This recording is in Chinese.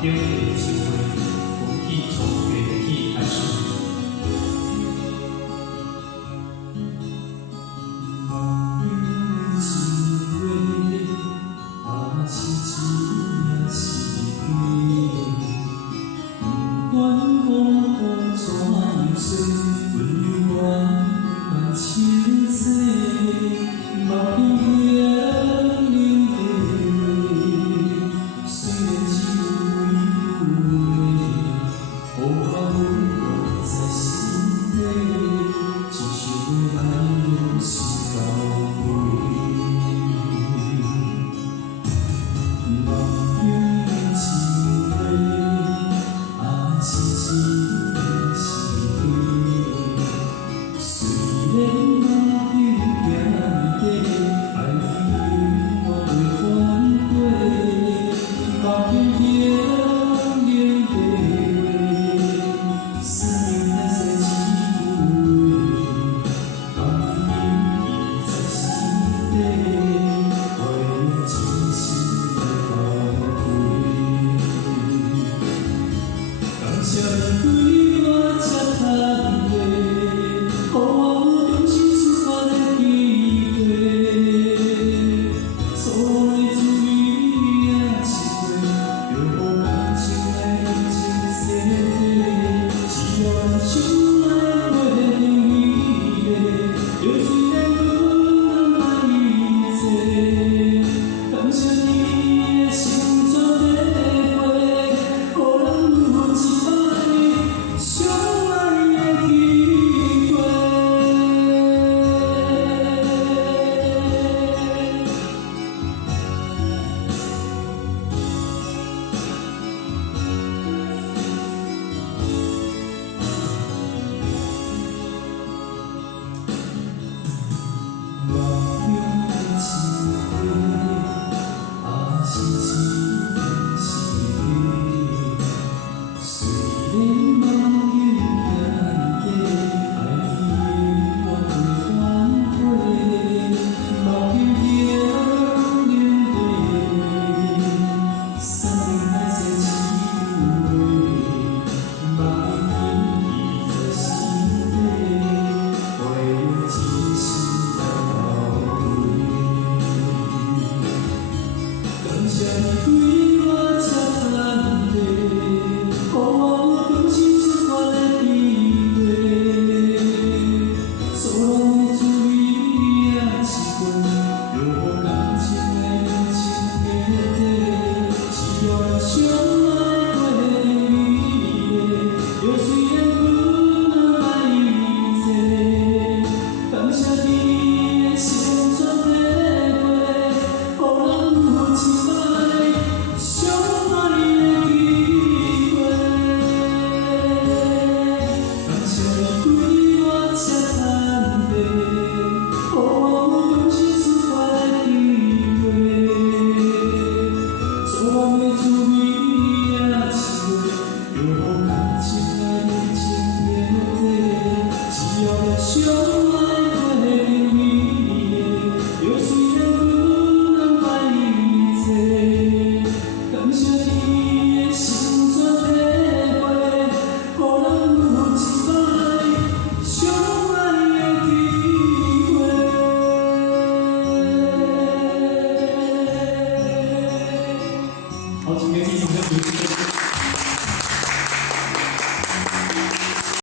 中的情话，有起从缘起开始。梦中的情话，啊是一也是假，不管风雨怎样洗，温柔慢慢清晰，梦中冷冷的话，虽然只有几句话，好把阮放在心底，一首爱永是到尾。梦中的情话，啊是真的是假，虽然梦中行日底，爱你我袂反悔，梦中冷冷的话，思念在在几句话，梦中已在心底，我用真心来交陪。感谢你对我这坦白，予我有重新出发的机会。所有的滋味也试过，又予感情来认真洗礼。只要咱相爱过得美丽，就虽然阮人爱伊多，感谢你的心酸的体会，予咱有一摆相爱的机会。梦中的情话，啊是真的是假，虽然梦中行日底，爱你我袂反悔，梦中冷冷的话，思念在在几句话，梦中已在心底，我会用真心来交陪。感谢你对我这坦白，予我有重新出发的机会。所有的滋味也试过，又予感情来认真面对。只要咱相爱过得美丽，就虽然阮人爱伊多，感谢你的心酸体会，予咱有一摆相爱的机会。感谢你对我这坦白，予我有重新出发的机会。所有的滋味也试过，又予感情来认真面对。只要咱相爱过得美丽，就虽然阮人爱伊多，感谢你的心酸体会，予咱有一摆相爱的机会。好，今天这首歌曲。